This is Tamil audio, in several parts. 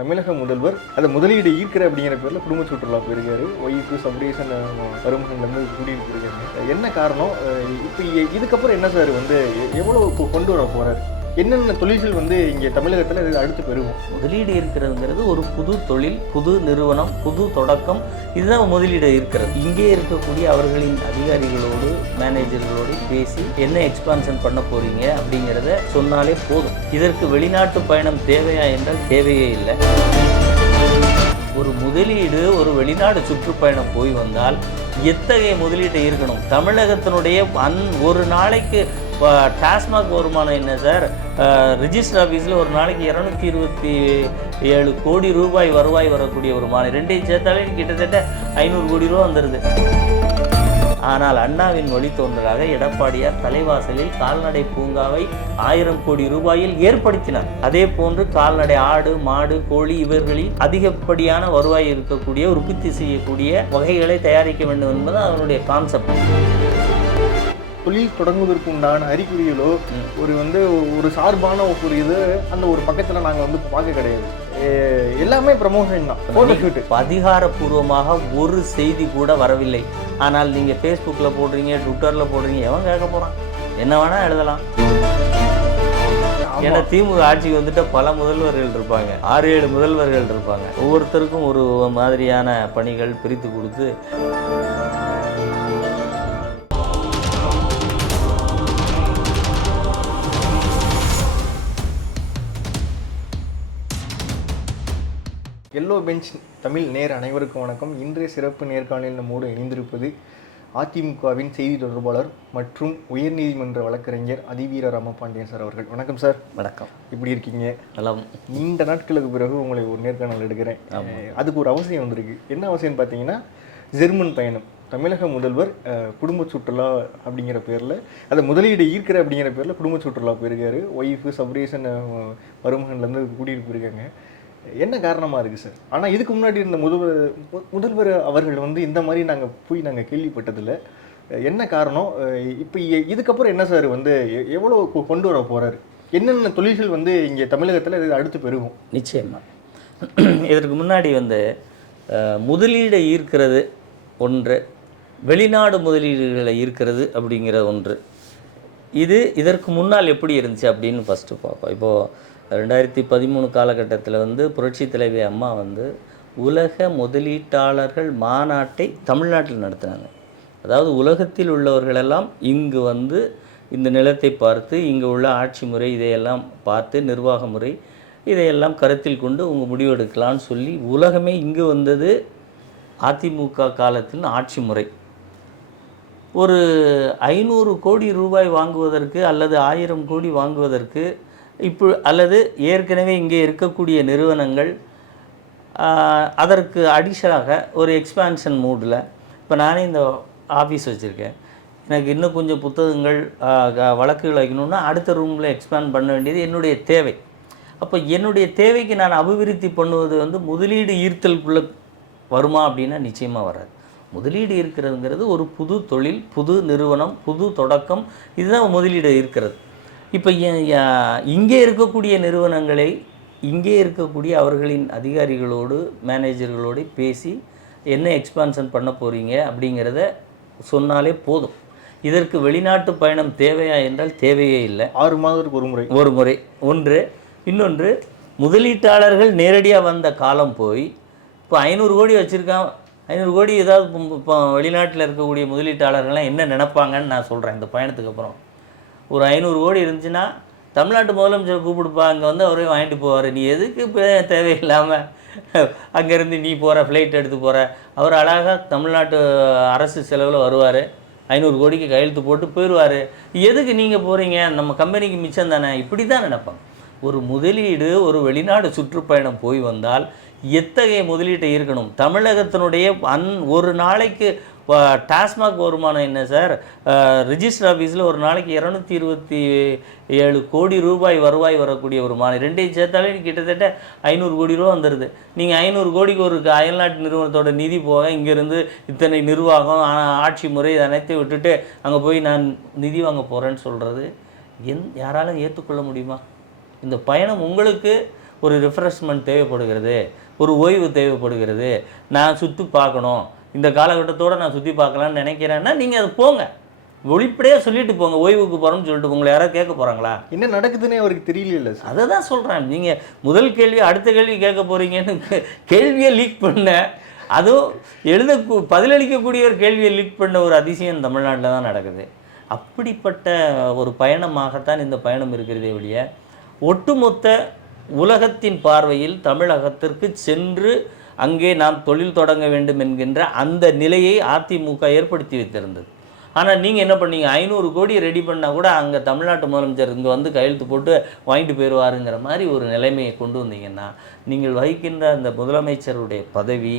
தமிழக முதல்வர் அதை முதலீடு ஈர்க்கிற அப்படிங்கிற பேரில் குடும்ப சுற்றுலா போயிருக்காரு. ஒய்ஃபு சப்ரேஷன் மருமகன்லேருந்து கூட்டிகிட்டு போயிருக்காங்க. என்ன காரணம்? இப்போ இதுக்கப்புறம் என்ன சார் எவ்வளோ கொண்டு வர போகிறார்? என்னென்ன தொழில்கள் இங்கே தமிழகத்தில் இது அடுத்து பெருகும்? முதலீடு இருக்கிறதுங்கிறது ஒரு புது தொழில், புது நிறுவனம், புது தொடக்கம். இதுதான் முதலீடு இருக்கிறது. இங்கே இருக்கக்கூடிய அவர்களின் அதிகாரிகளோடு மேனேஜர்களோடு பேசி என்ன எக்ஸ்பான்ஷன் பண்ண போறீங்க அப்படிங்கிறத சொன்னாலே போதும். இதற்கு வெளிநாட்டு பயணம் தேவையா என்றால் தேவையே இல்லை. ஒரு முதலீடு ஒரு வெளிநாடு சுற்றுப்பயணம் போய் வந்தால் எத்தகைய முதலீட்டை இருக்கணும்? தமிழகத்தினுடைய ஒரு நாளைக்கு டாஸ்மாக் வருமானம் என்ன சார்? ரிஜிஸ்டர் ஆஃபீஸில் ஒரு நாளைக்கு 227 கோடி ரூபாய் வருவாய் வரக்கூடிய ஒரு மாநிலம். ரெண்டையும் சேர்த்தாலே கிட்டத்தட்ட 500 கோடி ரூபா வந்துடுது. ஆனால் அண்ணாவின் வழித்தோன்றலாக எடப்பாடியார் தலைவாசலில் கால்நடை பூங்காவை 1000 கோடி ரூபாயில் ஏற்படுத்தினார். அதே போன்று கால்நடை ஆடு, மாடு, கோழி இவர்களில் அதிகப்படியான வருவாய் இருக்கக்கூடிய உற்பத்தி செய்யக்கூடிய வகைகளை தயாரிக்க வேண்டும் என்பது அவருடைய கான்செப்ட். தொழில் தொடங்குவதற்கு உண்டான அறிகுறிகளோ ஒரு சார்பான ஒரு இது அந்த ஒரு பக்கத்தில் நாங்கள் பார்க்க கிடையாது. எல்லாமே ப்ரமோஷன் தான். அதிகாரப்பூர்வமாக ஒரு செய்தி கூட வரவில்லை. ஆனால் நீங்கள் ஃபேஸ்புக்கில் போடுறீங்க, ட்விட்டரில் போடுறீங்க, எவன் கேட்க போகிறான்? என்ன வேணால் எழுதலாம். ஏன்னா திமுக ஆட்சிக்கு வந்துட்டு பல முதல்வர்கள் இருப்பாங்க, 6-7 முதல்வர்கள் இருப்பாங்க. ஒவ்வொருத்தருக்கும் ஒரு மாதிரியான பணிகள் பிரித்து கொடுத்து எல்லோ பெஞ்ச் தமிழ் நேர் அனைவருக்கும் வணக்கம். இன்றைய சிறப்பு நேர்காணலில் நம்மோடு இணைந்திருப்பது அதிமுகவின் செய்தி தொடர்பாளர் மற்றும் உயர்நீதிமன்ற வழக்கறிஞர் அதிவீர ராமபாண்டியன் சார் அவர்கள். வணக்கம் சார். வணக்கம். இப்படி இருக்கீங்க? நலம். நீண்ட நாட்களுக்கு பிறகு உங்களை ஒரு நேர்காணல் எடுக்கிறேன். அதுக்கு ஒரு அவசியம் வந்திருக்கு. என்ன அவசியம்னு பார்த்தீங்கன்னா, ஜெர்மன் பயணம். தமிழக முதல்வர் குடும்ப சுற்றுலா அப்படிங்கிற பேரில், அதை முதலீடு ஈர்க்கிற அப்படிங்கிற பேரில் குடும்ப சுற்றுலா போயிருக்காரு. ஒய்ஃபு சப்ரேஷன் மருமகன்லேருந்து கூட்டிகிட்டு போயிருக்காங்க. என்ன காரணமாக இருக்குது சார்? ஆனால் இதுக்கு முன்னாடி இருந்த முதல்வர் அவர்கள் இந்த மாதிரி நாங்கள் கேள்விப்பட்டதில்லை. என்ன காரணம்? இப்போ இதுக்கப்புறம் என்ன சார் எவ்வளோ கொண்டு வர போகிறாரு? என்னென்ன தொழில்கள் இங்கே தமிழகத்தில் இது அடுத்து பெருகும்? நிச்சயமாக. இதற்கு முன்னாடி முதலீடை ஈர்க்கிறது ஒன்று, வெளிநாடு முதலீடுகளை ஈர்க்கிறது அப்படிங்கிற ஒன்று. இதற்கு முன்னால் எப்படி இருந்துச்சு அப்படின்னு ஃபஸ்ட்டு பார்ப்போம். இப்போது 2013 காலகட்டத்தில் புரட்சி தலைவி அம்மா உலக முதலீட்டாளர்கள் மாநாட்டை தமிழ்நாட்டில் நடத்தினாங்க. அதாவது உலகத்தில் உள்ளவர்களெல்லாம் இங்கு இந்த நிலத்தை பார்த்து, இங்கு உள்ள ஆட்சி முறை இதையெல்லாம் பார்த்து, நிர்வாக முறை இதையெல்லாம் கருத்தில் கொண்டு உங்கள் முடிவெடுக்கலான்னு சொல்லி உலகமே இங்கு வந்தது. அதிமுக காலத்தில் ஆட்சி முறை ஒரு 500 கோடி ரூபாய் வாங்குவதற்கு அல்லது 1000 கோடி வாங்குவதற்கு அல்லது ஏற்கனவே இங்கே இருக்கக்கூடிய நிறுவனங்கள் அதற்கு அடிஷனாக ஒரு எக்ஸ்பான்ஷன் மூடில், இப்போ நானே இந்த ஆஃபீஸ் வச்சுருக்கேன், எனக்கு இன்னும் கொஞ்சம் புத்தகங்கள் வழக்குகள் வைக்கணுன்னா அடுத்த ரூமில் எக்ஸ்பேண்ட் பண்ண வேண்டியது என்னுடைய தேவை. அப்போ என்னுடைய தேவைக்கு நான் அபிவிருத்தி பண்ணுவது முதலீடு ஈர்த்தலுக்குள்ளே வருமா அப்படின்னா நிச்சயமாக வராது. முதலீடு இருக்கிறதுங்கிறது ஒரு புது தொழில், புது நிறுவனம், புது தொடக்கம். இதுதான் முதலீடு இருக்கிறது. இப்போ இங்கே இருக்கக்கூடிய நிறுவனங்களை இங்கே இருக்கக்கூடிய அவர்களின் அதிகாரிகளோடு மேனேஜர்களோடு பேசி என்ன எக்ஸ்பான்ஷன் பண்ண போகிறீங்க அப்படிங்கிறத சொன்னாலே போதும். இதற்கு வெளிநாட்டு பயணம் தேவையா என்றால் தேவையே இல்லை. 6 மாதத்துக்கு ஒரு முறை ஒன்று. இன்னொன்று, முதலீட்டாளர்கள் நேரடியாக வந்த காலம் போய் இப்போ 500 கோடி வச்சுருக்கான். 500 கோடி ஏதாவது இப்போ வெளிநாட்டில் இருக்கக்கூடிய முதலீட்டாளர்கள்லாம் என்ன நினைப்பாங்கன்னு நான் சொல்கிறேன். இந்த பயணத்துக்கு அப்புறம் ஒரு 500 கோடி இருந்துச்சுன்னா தமிழ்நாட்டு முதலமைச்சர் கூப்பிடுப்பா, அங்கே அவரே வாங்கிட்டு போவார். நீ எதுக்கு இப்போ தேவையில்லாமல் அங்கேருந்து நீ போகிற ஃப்ளைட் எடுத்து போகிற? அவர் அழகாக தமிழ்நாட்டு அரசு செலவில் வருவார், 500 கோடிக்கு கையெழுத்து போட்டு போயிடுவார். எதுக்கு நீங்கள் போகிறீங்க? நம்ம கம்பெனிக்கு மிச்சம் தானே. இப்படி தான் நினைப்பாங்க. ஒரு முதலீடு ஒரு வெளிநாடு சுற்றுப்பயணம் போய் வந்தால் எத்தகைய முதலீட்டை இருக்கணும்? தமிழகத்தினுடைய ஒரு நாளைக்கு டாஸ்மாக் வருமானம் என்ன சார்? ரிஜிஸ்டர் ஆஃபீஸில் ஒரு நாளைக்கு 227 கோடி ரூபாய் வருவாய் வரக்கூடிய ஒரு மாநிலம். ரெண்டையும் சேர்த்தாலே கிட்டத்தட்ட 500 கோடி ரூபா வந்துடுது. நீங்கள் 500 கோடிக்கு ஒரு அயல்நாட்டு நிறுவனத்தோட நிதி போக இங்கேருந்து இத்தனை நிர்வாகம், ஆட்சி முறை அனைத்தையும் விட்டுட்டு அங்கே போய் நான் நிதி வாங்க போகிறேன்னு சொல்கிறது யாராலும் ஏற்றுக்கொள்ள முடியுமா? இந்த பயணம் உங்களுக்கு ஒரு ரிஃப்ரெஷ்மெண்ட் தேவைப்படுகிறது, ஒரு ஓய்வு தேவைப்படுகிறது, நான் சுற்றி பார்க்கணும், இந்த காலகட்டத்தோடு நான் சுற்றி பார்க்கலான்னு நினைக்கிறேன்னா நீங்கள் அது போங்க, ஒளிப்படையாக சொல்லிட்டு போங்க, ஓய்வுக்கு போகிறோம்னு சொல்லிட்டு உங்களை யாராவது கேட்க போகிறாங்களா? என்ன நடக்குதுன்னே அவருக்கு தெரியல சார். அதை தான் சொல்கிறேன். நீங்கள் முதல் கேள்வி அடுத்த கேள்வி கேட்க போகிறீங்கன்னு கேள்வியை லீக் பண்ண, அதுவும் பதிலளிக்கக்கூடிய ஒரு கேள்வியை லீக் பண்ண ஒரு அதிசயம் தமிழ்நாட்டில் தான் நடக்குது. அப்படிப்பட்ட ஒரு பயணமாகத்தான் இந்த பயணம் இருக்கிறதே ஒழிய, ஒட்டுமொத்த உலகத்தின் பார்வையில் தமிழகத்திற்கு சென்று அங்கே நாம் தொழில் தொடங்க வேண்டும் என்கின்ற அந்த நிலையை அதிமுக ஏற்படுத்தி வைத்திருந்தது. ஆனால் நீங்கள் என்ன பண்ணீங்க, 500 கோடி ரெடி பண்ணால் கூட அங்கே தமிழ்நாட்டு முதலமைச்சர் இங்கே வந்து கையெழுத்து போட்டு வாங்கிட்டு போயிடுவாருங்கிற மாதிரி ஒரு நிலைமையை கொண்டு வந்தீங்கன்னா, நீங்கள் வகிக்கின்ற அந்த முதலமைச்சருடைய பதவி,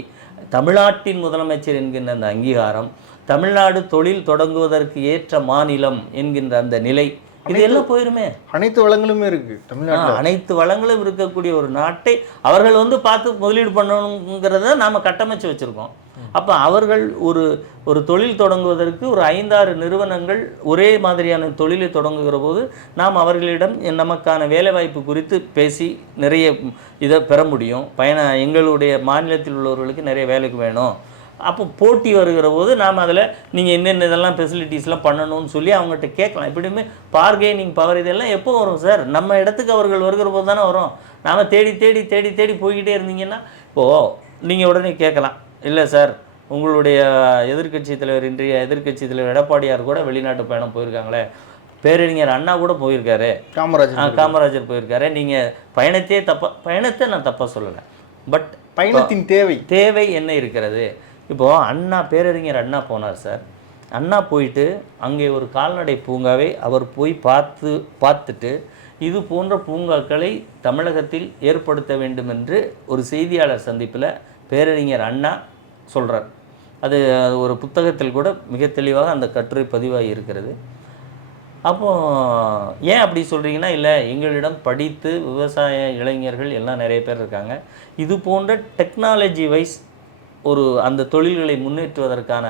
தமிழ்நாட்டின் முதலமைச்சர் என்கின்ற அந்த அங்கீகாரம், தமிழ்நாடு தொழில் தொடங்குவதற்கு ஏற்ற மாநிலம் என்கின்ற அந்த நிலை, இது எல்லாம் போயிருமே. அனைத்து வளங்களுமே இருக்கு தமிழ்நாட்டில். அனைத்து வளங்களும் இருக்கக்கூடிய ஒரு நாட்டை அவர்கள் வந்து பார்த்து முதலீடு பண்ணணுங்கிறத நாம் கட்டமைச்சு வச்சுருக்கோம். அப்போ அவர்கள் ஒரு தொழில் தொடங்குவதற்கு ஒரு 5-6 நிறுவனங்கள் ஒரே மாதிரியான தொழிலை தொடங்குகிற போது நாம் அவர்களிடம் நமக்கான வேலைவாய்ப்பு குறித்து பேசி நிறைய இதை பெற முடியும். எங்களுடைய மாநிலத்தில் உள்ளவர்களுக்கு நிறைய வேலைக்கு வேணும். அப்போ போட்டி வருகிற போது நாம் அதில் நீங்கள் என்னென்ன இதெல்லாம் ஃபெசிலிட்டிஸ்லாம் பண்ணணும்னு சொல்லி அவங்ககிட்ட கேட்கலாம். இப்படியுமே பார்கெனிங் பவர் இதெல்லாம் எப்போ வரும் சார்? நம்ம இடத்துக்கு அவர்கள் வருகிற போது தானே வரும். நாம் தேடி தேடி தேடி தேடி போய்கிட்டே இருந்தீங்கன்னா இப்போது நீங்கள் உடனே கேட்கலாம், இல்லை சார் உங்களுடைய எதிர்க்கட்சி தலைவர், இன்றைய எதிர்க்கட்சி தலைவர் எடப்பாடியார் கூட வெளிநாட்டு பயணம் போயிருக்காங்களே, பேரறிஞர் அண்ணா கூட போயிருக்காரு, காமராஜர் போயிருக்காரு, நீங்கள் பயணத்தை நான் தப்பாக சொல்லலை, பட் பயணத்தின் தேவை என்ன இருக்கிறது? இப்போது பேரறிஞர் அண்ணா போனார் சார். அண்ணா போயிட்டு அங்கே ஒரு கால்நடை பூங்காவை அவர் போய் பார்த்துட்டு இது போன்ற பூங்காக்களை தமிழகத்தில் ஏற்படுத்த வேண்டும் என்று ஒரு செய்தியாளர் சந்திப்பில் பேரறிஞர் அண்ணா சொல்கிறார். அது ஒரு புத்தகத்தில் கூட மிக தெளிவாக அந்த கட்டுரை பதிவாகி இருக்கிறது. அப்போது ஏன் அப்படி சொல்கிறீங்கன்னா, இல்லை எங்களிடம் படித்து விவசாய இளைஞர்கள் எல்லாம் நிறைய பேர் இருக்காங்க, இது போன்ற டெக்னாலஜி வைஸ் அந்த தொழில்களை முன்னேற்றுவதற்கான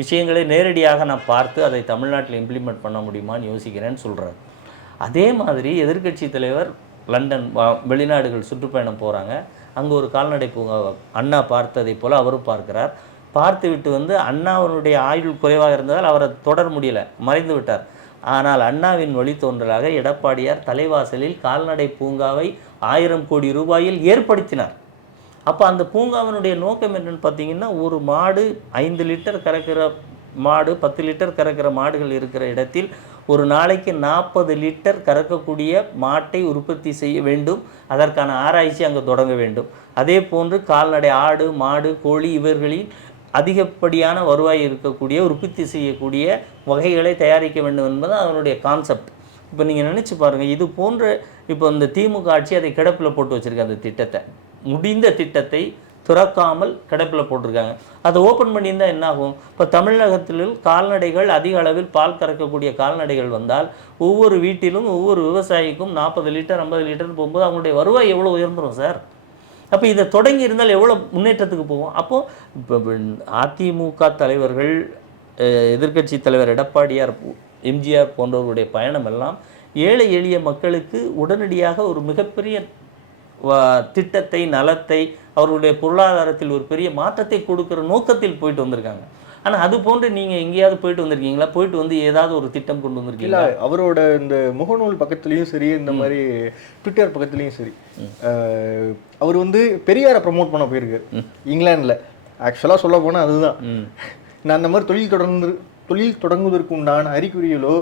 விஷயங்களை நேரடியாக நான் பார்த்து அதை தமிழ்நாட்டில் இம்ப்ளிமெண்ட் பண்ண முடியுமான்னு யோசிக்கிறேன்னு சொல்கிறார். அதே மாதிரி எதிர்க்கட்சி தலைவர் லண்டன் வெளிநாடுகள் சுற்றுப்பயணம் போகிறாங்க. அங்கே ஒரு கால்நடை பூங்கா அண்ணா பார்த்ததை போல் அவரும் பார்க்கிறார். பார்த்து விட்டு வந்து அண்ணாவினுடைய ஆயுள் குறைவாக இருந்ததால் அவரை தொடர முடியலை, மறைந்து விட்டார். ஆனால் அண்ணாவின் வழித்தோன்றலாக எடப்பாடியார் தலைவாசலில் கால்நடை பூங்காவை 1000 கோடி ரூபாயில் ஏற்படுத்தினார். அப்போ அந்த பூங்காவினுடைய நோக்கம் என்னென்னு பார்த்தீங்கன்னா, ஒரு மாடு 5 லிட்டர் கறக்கிற மாடு, 10 லிட்டர் கறக்கிற மாடுகள் இருக்கிற இடத்தில் ஒரு நாளைக்கு 40 லிட்டர் கறக்கக்கூடிய மாட்டை உற்பத்தி செய்ய வேண்டும். அதற்கான ஆராய்ச்சி அங்கே தொடங்க வேண்டும். அதே போன்று கால்நடை ஆடு, மாடு, கோழி இவர்களின் அதிகப்படியான வருவாய் இருக்கக்கூடிய உற்பத்தி செய்யக்கூடிய வகைகளை தயாரிக்க வேண்டும் என்பது அதனுடைய கான்செப்ட். இப்போ நீங்கள் நினச்சி பாருங்கள், இது போன்ற இப்போ இந்த திமுக ஆட்சி அதை கிடப்பில் போட்டு வச்சுருக்க அந்த திட்டத்தை, முடிந்த திட்டத்தை திறக்காமல் கிடப்பில் போட்டிருக்காங்க. அதை ஓப்பன் பண்ணியிருந்தால் என்ன ஆகும்? இப்போ தமிழகத்தில் கால்நடைகள் அதிக அளவில் பால் கறக்கக்கூடிய கால்நடைகள் வந்தால் ஒவ்வொரு வீட்டிலும் ஒவ்வொரு விவசாயிக்கும் 40 லிட்டர் 50 லிட்டர் போகும்போது அவங்களுடைய வருவாய் எவ்வளோ உயர்ந்துடும் சார். அப்போ இதை தொடங்கி இருந்தால் எவ்வளோ முன்னேற்றத்துக்கு போகும். அப்போது இப்போ அதிமுக தலைவர்கள், எதிர்க்கட்சி தலைவர் எடப்பாடியார், எம்ஜிஆர் போன்றவர்களுடைய பயணம் எல்லாம் ஏழை எளிய மக்களுக்கு உடனடியாக ஒரு மிகப்பெரிய திட்டத்தை, நலத்தை, அவர்களுடைய பொருளாதாரத்தில் ஒரு பெரிய மாற்றத்தை கொடுக்குற நோக்கத்தில் போயிட்டு வந்திருக்காங்க. ஆனால் அது போன்று நீங்கள் எங்கேயாவது போயிட்டு வந்திருக்கீங்களா? போயிட்டு வந்து ஏதாவது ஒரு திட்டம் கொண்டு வந்திருக்கீங்களா? அவரோட இந்த முகநூல் பக்கத்துலேயும் சரி, இந்த மாதிரி ட்விட்டர் பக்கத்துலேயும் சரி, அவர் வந்து பெரியாரை ப்ரமோட் பண்ண போயிருக்காரு இங்கிலாண்டில். ஆக்சுவலாக சொல்ல போனால் அதுதான், நான் அந்த மாதிரி தொழில் தொடங்குவதற்கு உண்டான அறிகுறிகளோ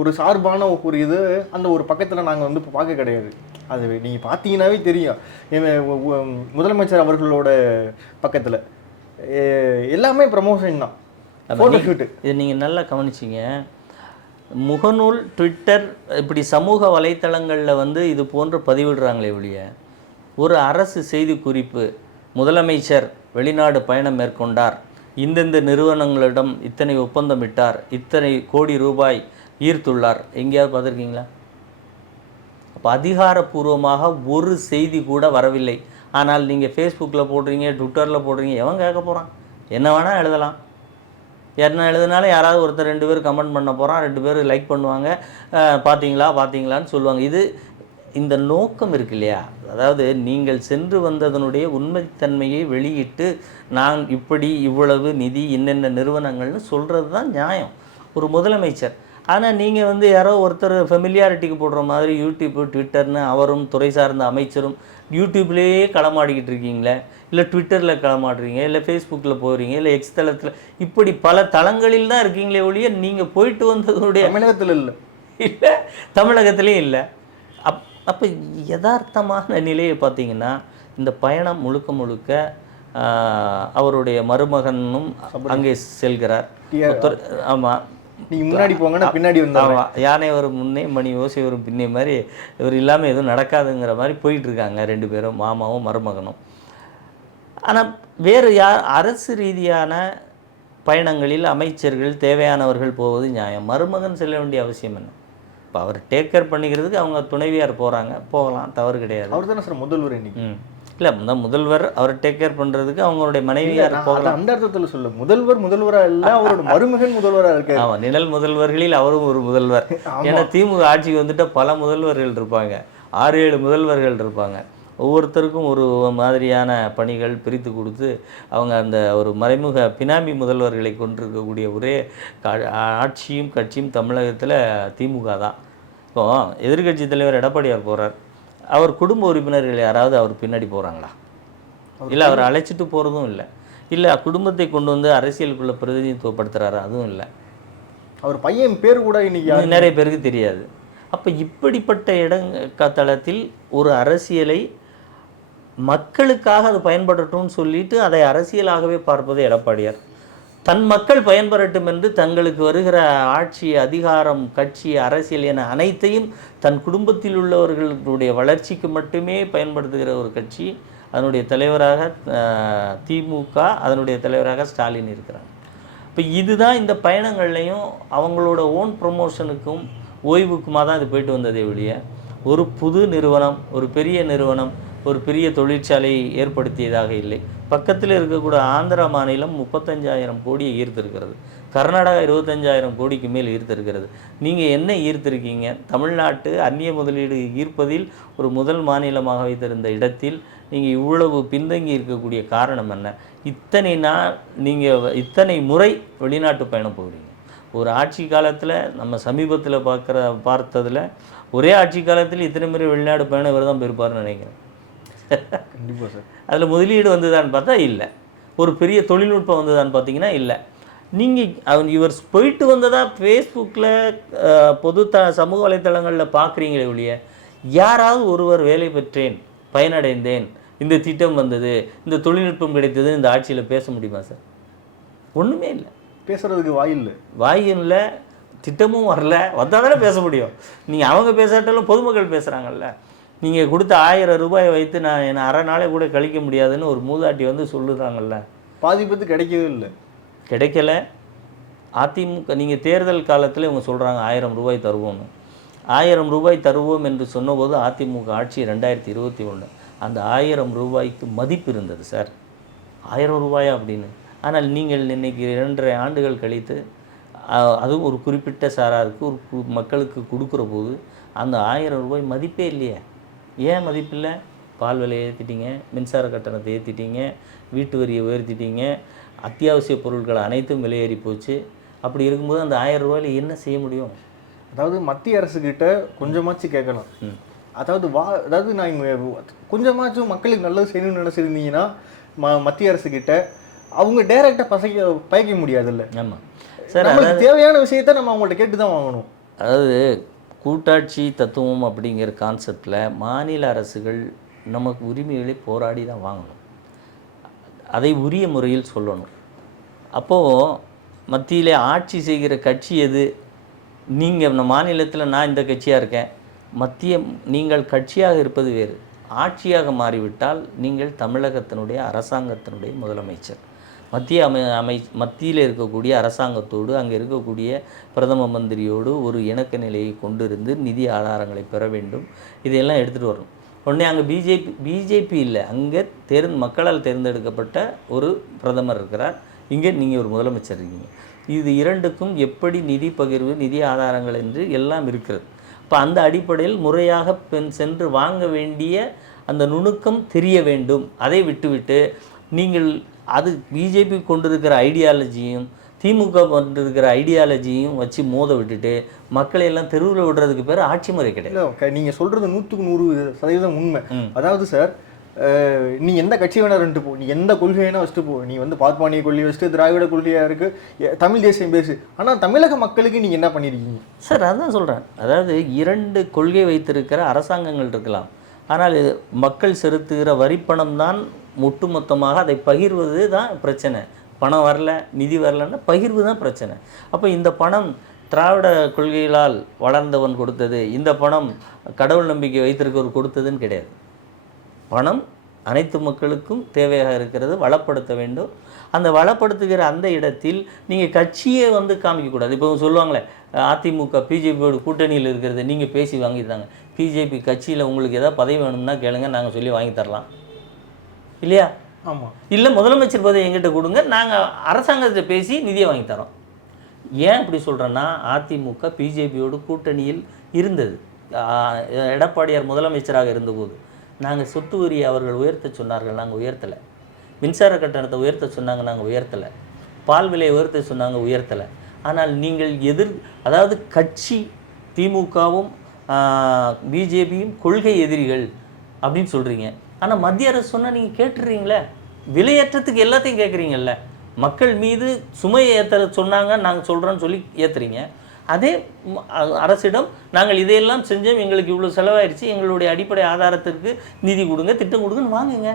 ஒரு சார்பான ஒரு இது அந்த ஒரு பக்கத்தில் நாங்கள் வந்து இப்போ பார்க்க கிடையாது. அது நீங்கள் பார்த்தீங்கன்னாவே தெரியும். முதலமைச்சர் அவர்களோட பக்கத்தில் எல்லாமே ப்ரமோஷன் தான், ஃபோட்டோஷூட்டு. இது நீங்கள் நல்லா கவனிச்சிங்க. முகநூல், ட்விட்டர், இப்படி சமூக வலைத்தளங்களில் இது போன்று பதிவிடுறாங்களே ஒழிய, ஒரு அரசு செய்தி குறிப்பு, முதலமைச்சர் வெளிநாடு பயணம் மேற்கொண்டார், இந்தந்த நிறுவனங்களிடம் இத்தனை ஒப்பந்தம் இட்டார், இத்தனை கோடி ரூபாய் ஈர்த்துள்ளார், எங்கேயாவது பார்த்துருக்கீங்களா? அப்போ அதிகாரப்பூர்வமாக ஒரு செய்தி கூட வரவில்லை. ஆனால் நீங்கள் ஃபேஸ்புக்கில் போடுறீங்க, ட்விட்டரில் போடுறீங்க, எவன் கேட்க போகிறான்? என்ன வேணால் எழுதலாம். என்ன எழுதினாலும் யாராவது ஒருத்தர் 2 பேர் கமெண்ட் பண்ண போகிறான், 2 பேர் லைக் பண்ணுவாங்க, பார்த்தீங்களான்னு சொல்லுவாங்க. இது இந்த நோக்கம் இருக்கு இல்லையா, அதாவது நீங்கள் சென்று வந்ததனுடைய உண்மைத்தன்மையை வெளியிட்டு நான் இப்படி இவ்வளவு நிதி இன்னென்ன நிறுவனங்கள்னு சொல்கிறது தான் நியாயம் ஒரு முதலமைச்சர். ஆனால் நீங்கள் வந்து யாரோ ஒருத்தர் ஃபெமிலியாரிட்டிக்கு போடுற மாதிரி யூடியூப்பு ட்விட்டர்னு அவரும் துறை சார்ந்த அமைச்சரும் யூடியூப்லேயே களமாடிக்கிட்டு இருக்கீங்களே, இல்லை ட்விட்டரில் களமாடுறீங்க, இல்லை ஃபேஸ்புக்கில் போகிறீங்க, இல்லை எக்ஸ் தளத்தில், இப்படி பல தளங்களில் தான் இருக்கீங்களே ஒழிய நீங்கள் போயிட்டு வந்ததுடைய தமிழகத்தில் இல்லை இல்லை தமிழகத்துலேயும் இல்லை. அப்போ யதார்த்தமான நிலையை பார்த்தீங்கன்னா இந்த பயணம் முழுக்க முழுக்க அவருடைய மருமகனும் அங்கே செல்கிறார். ஆமாம், நீங்கள் முன்னாடி போங்கன்னா பின்னாடி வந்து ஆமாம், யானை வரும் முன்னே மணி ஓசை வரும் பின்னே மாதிரி இவர் இல்லாமல் எதுவும் நடக்காதுங்கிற மாதிரி போயிட்டுருக்காங்க ரெண்டு பேரும், மாமாவும் மருமகனும். ஆனால் வேறு அரசு ரீதியான பயணங்களில் அமைச்சர்கள் தேவையானவர்கள் போவது நியாயம். மருமகன் செல்ல வேண்டிய அவசியம் என்ன? இப்போ அவர் டேக் கேர் பண்ணிக்கிறதுக்கு அவங்க துணைவியார் போகிறாங்க, போகலாம், தவறு கிடையாது. அவர் தானே சார் முதல்வர் இன்னைக்கு? இல்லை, முதல்வர் அவர் டேக் கேர் பண்ணுறதுக்கு அவங்களுடைய மனைவியார் போகலாம். அந்த அர்த்தத்தில் சொல்ல முதல்வராக இல்லை, அவரோட மருமகன் முதல்வராக இருக்காரு. ஆமாம், நிழல் முதல்வர்களில் அவரும் ஒரு முதல்வர். ஏன்னா திமுக ஆட்சிக்கு வந்துட்டு பல முதல்வர்கள் இருப்பாங்க, 6-7 முதல்வர்கள் இருப்பாங்க. ஒவ்வொருத்தருக்கும் ஒரு மாதிரியான பணிகள் பிரித்து கொடுத்து அவங்க அந்த ஒரு மறைமுக பினாமி முதல்வர்களை கொண்டிருக்கக்கூடிய ஒரே ஆட்சியும் கட்சியும் தமிழகத்தில் திமுக தான். இப்போ எதிர்கட்சி தலைவர் எடப்பாடியார் போகிறார், அவர் குடும்ப உறுப்பினர்கள் யாராவது அவர் பின்னாடி போகிறாங்களா? இல்லை, அவர் அழைச்சிட்டு போகிறதும் இல்லை. இல்லை, குடும்பத்தை கொண்டு வந்து அரசியலுக்குள்ளே பிரதிநிதித்துவப்படுத்துகிறாரு, அதுவும் இல்லை. அவர் பையன் பேர் கூட இன்னைக்கு நிறைய பேருக்கு தெரியாது. அப்போ இப்படிப்பட்ட தளத்தில் ஒரு அரசியலை மக்களுக்காக அது பயன்படட்டும்னு சொல்லிட்டு அதை அரசியலாகவே பார்ப்பது எடப்பாடியார். தன் மக்கள் பயன்பெறட்டும் என்று தங்களுக்கு வருகிற ஆட்சி, அதிகாரம், கட்சி, அரசியல் என அனைத்தையும் தன் குடும்பத்தில் உள்ளவர்களுடைய வளர்ச்சிக்கு மட்டுமே பயன்படுத்துகிற ஒரு கட்சி. அதனுடைய தலைவராக திமுக, அதனுடைய தலைவராக ஸ்டாலின் இருக்கிறாங்க. இப்போ இதுதான் இந்த பயணங்கள்லையும் அவங்களோட ஓன் ப்ரொமோஷனுக்கும் ஓய்வுக்குமாக தான் இது போயிட்டு வந்ததே ஒழிய ஒரு புது நிறுவனம், ஒரு பெரிய நிறுவனம், ஒரு பெரிய தொழிற்சாலை ஏற்படுத்தியதாக இல்லை. பக்கத்தில் இருக்கக்கூடிய ஆந்திரா மாநிலம் 35,000 கோடியை ஈர்த்திருக்கிறது, கர்நாடகா 25,000 கோடிக்கு மேல் ஈர்த்திருக்கிறது. நீங்கள் என்ன ஈர்த்திருக்கீங்க? தமிழ்நாட்டு அந்நிய முதலீடு ஈர்ப்பதில் ஒரு முதல் மாநிலமாக வைத்திருந்த இடத்தில் நீங்கள் இவ்வளவு பின்தங்கி இருக்கக்கூடிய காரணம் என்ன? இத்தனை முறை வெளிநாட்டு பயணம் போகிறீங்க. ஒரு ஆட்சி காலத்தில் நம்ம சமீபத்தில் பார்த்ததில் ஒரே ஆட்சி காலத்தில் இத்தனை முறை வெளிநாடு பயணம் இவர் தான் போயிருப்பார்னு நினைக்கிறேன். கண்டிப்பாக சார். அதில் முதலீடு வந்ததான்னு பார்த்தா இல்லை, ஒரு பெரிய தொழில்நுட்பம் வந்ததான்னு பார்த்தீங்கன்னா இல்லை. நீங்கள் இவர் போயிட்டு வந்ததா ஃபேஸ்புக்கில் பொது சமூக வலைத்தளங்களில் பார்க்குறீங்களே ஒழிய யாராவது ஒருவர் வேலை பெற்றேன், பயனடைந்தேன், இந்த திட்டம் வந்தது, இந்த தொழில்நுட்பம் கிடைத்தது இந்த ஆட்சியில் பேச முடியுமா சார்? ஒன்றுமே இல்லை, பேசுகிறதுக்கு வாயில்லை, திட்டமும் வரல, வந்தால் தானே பேச முடியும். நீங்கள் அவங்க பேசாட்டாலும் பொதுமக்கள் பேசுகிறாங்கல்ல. நீங்கள் கொடுத்த 1000 ரூபாயை வைத்து நான் என்னை அரை நாளே கூட கழிக்க முடியாதுன்னு ஒரு மூதாட்டி வந்து சொல்லுறாங்கல்ல. பாதிப்பத்து கிடைக்கவே இல்லை, கிடைக்கல. அதிமுக நீங்கள் தேர்தல் காலத்தில் இவங்க சொல்கிறாங்க 1000 ரூபாய் தருவோம்னு. 1000 ரூபாய் தருவோம் என்று சொன்னபோது அதிமுக ஆட்சி 2021. அந்த 1000 ரூபாய்க்கு மதிப்பு இருந்தது சார். 1000 ரூபாயா அப்படின்னு. ஆனால் நீங்கள் இன்றைக்கி 2.5 ஆண்டுகள் கழித்து அதுவும் ஒரு குறிப்பிட்ட சாராருக்கு ஒரு மக்களுக்கு கொடுக்குற போது அந்த 1000 ரூபாய் மதிப்பே இல்லையே. ஏன் மதிப்பில்லை? பால் விலையை ஏற்றிட்டீங்க, மின்சார கட்டணத்தை ஏற்றிட்டீங்க, வீட்டு வரியை உயர்த்திட்டீங்க, அத்தியாவசிய பொருட்கள் அனைத்தும் விலையேறி போச்சு. அப்படி இருக்கும்போது அந்த 1000 ரூபாயில் என்ன செய்ய முடியும்? அதாவது மத்திய அரசுக்கிட்ட கொஞ்சமாச்சும் கேட்கலாம். அதாவது நான் இங்கே கொஞ்சமாச்சும் மக்களுக்கு நல்லது செய்யணும்னு நினச்சிருந்தீங்கன்னா மத்திய அரசுக்கிட்ட அவங்க டைரெக்டாக பயக்க முடியாதுல்ல. ஆமாம் சார், நமக்கு தேவையான விஷயத்த நம்ம அவங்கள்ட்ட கேட்டு தான் வாங்கணும். அதாவது கூட்டாட்சி தத்துவம் அப்படிங்கிற கான்செப்டில் மாநில அரசுகள் நமக்கு உரிமைகளை போராடி தான் வாங்கணும், அதை உரிய முறையில் சொல்லணும். அப்போது மத்தியிலே ஆட்சி செய்கிற கட்சி எது? நீங்கள் இந்த மாநிலத்தில் நான் இந்த கட்சியாக இருக்கேன், நீங்கள் கட்சியாக இருப்பது வேறு. ஆட்சியாக மாறிவிட்டால் நீங்கள் தமிழகத்தினுடைய அரசாங்கத்தினுடைய முதலமைச்சர். மத்தியில் இருக்கக்கூடிய அரசாங்கத்தோடு அங்கே இருக்கக்கூடிய பிரதம மந்திரியோடு ஒரு இணக்க நிலையை கொண்டு இருந்து நிதி ஆதாரங்களை பெற வேண்டும். இதையெல்லாம் எடுத்துகிட்டு வரணும். உடனே அங்கே பிஜேபி இல்லை, அங்கே மக்களால் தேர்ந்தெடுக்கப்பட்ட ஒரு பிரதமர் இருக்கிறார், இங்கே நீங்கள் ஒரு முதலமைச்சர் இருக்கீங்க. இது இரண்டுக்கும் எப்படி நிதி பகிர்வு, நிதி ஆதாரங்கள் என்று எல்லாம் இருக்கிறது. இப்போ அந்த அடிப்படையில் முறையாக சென்று வாங்க வேண்டிய அந்த நுணுக்கம் தெரிய வேண்டும். அதை விட்டுவிட்டு நீங்கள் அது பிஜேபி கொண்டிருக்கிற ஐடியாலஜியும் திமுக கொண்டிருக்கிற ஐடியாலஜியும் வச்சு மோத விட்டுட்டு மக்களை எல்லாம் தெருவில் விடுறதுக்கு பேர் ஆட்சி முறை கிடையாது. இல்லை, நீங்கள் சொல்கிறது 100% உண்மை. அதாவது சார், நீ எந்த கட்சி வேணா ரெண்டு போ, நீ எந்த கொள்கை வேணா வச்சுட்டு போ, நீ வந்து பார்ப்பானிய கொள்கை வச்சுட்டு திராவிட கொள்கையாக இருக்குது, தமிழ் தேசியம் பேசு, ஆனால் தமிழக மக்களுக்கு நீங்கள் என்ன பண்ணியிருக்கீங்க சார்? அதான் சொல்கிறேன். அதாவது 2 கொள்கை வைத்திருக்கிற அரசாங்கங்கள் இருக்கலாம், ஆனால் மக்கள் செலுத்துகிற வரிப்பணம் தான் ஒட்டுமொத்தமாக அதை பகிர்வது தான் பிரச்சனை. பணம் வரல, நிதி வரலன்னா பகிர்வு தான் பிரச்சனை. அப்போ இந்த பணம் திராவிட கொள்கைகளால் வளர்ந்தவன் கொடுத்தது, இந்த பணம் கடவுள் நம்பிக்கை வைத்திருக்கவர் கொடுத்ததுன்னு கிடையாது. பணம் அனைத்து மக்களுக்கும் தேவையாக இருக்கிறது, வளப்படுத்த வேண்டும். அந்த வளப்படுத்துகிற அந்த இடத்தில் நீங்கள் கட்சியே வந்து காமிக்கக்கூடாது. இப்போ சொல்லுவாங்களே, அதிமுக பிஜேபியோட கூட்டணியில் இருக்கிறது நீங்கள் பேசி வாங்கிட்டாங்க. பிஜேபி கட்சியில் உங்களுக்கு ஏதாவது பதவி வேணும்னா கேளுங்க, நாங்கள் சொல்லி வாங்கி தரலாம் இல்லையா? ஆமாம். இல்லை முதலமைச்சர் பதவி எங்கிட்ட கொடுங்க, நாங்கள் அரசாங்கத்தை பேசி நிதியை வாங்கி தரோம். ஏன் இப்படி சொல்கிறேன்னா, அதிமுக பிஜேபியோடு கூட்டணியில் இருந்தது. எடப்பாடியார் முதலமைச்சராக இருந்தபோது நாங்கள் சொத்து வரியை அவர்கள் உயர்த்த சொன்னார்கள், நாங்கள் உயர்த்தலை. மின்சார கட்டணத்தை உயர்த்த சொன்னாங்க, நாங்கள் உயர்த்தலை. பால் விலையை உயர்த்த சொன்னாங்க, உயர்த்தலை. ஆனால் நீங்கள் அதாவது கட்சி திமுகவும் பிஜேபியும் கொள்கை எதிரிகள் அப்படின்னு சொல்கிறீங்க. ஆனால் மத்திய அரசு சொன்னால் நீங்கள் கேட்டுடுறீங்களே, விலையேற்றத்துக்கு எல்லாத்தையும் கேட்குறீங்கல்ல. மக்கள் மீது சுமையை ஏற்ற சொன்னாங்க, நாங்கள் சொல்கிறோன்னு சொல்லி ஏற்றுறீங்க. அதே அரசிடம் நாங்கள் இதையெல்லாம் செஞ்சோம், எங்களுக்கு இவ்வளோ செலவாயிடுச்சு, எங்களுடைய அடிப்படை ஆதாரத்திற்கு நிதி கொடுங்க, திட்டம் கொடுங்கன்னு வாங்குங்க.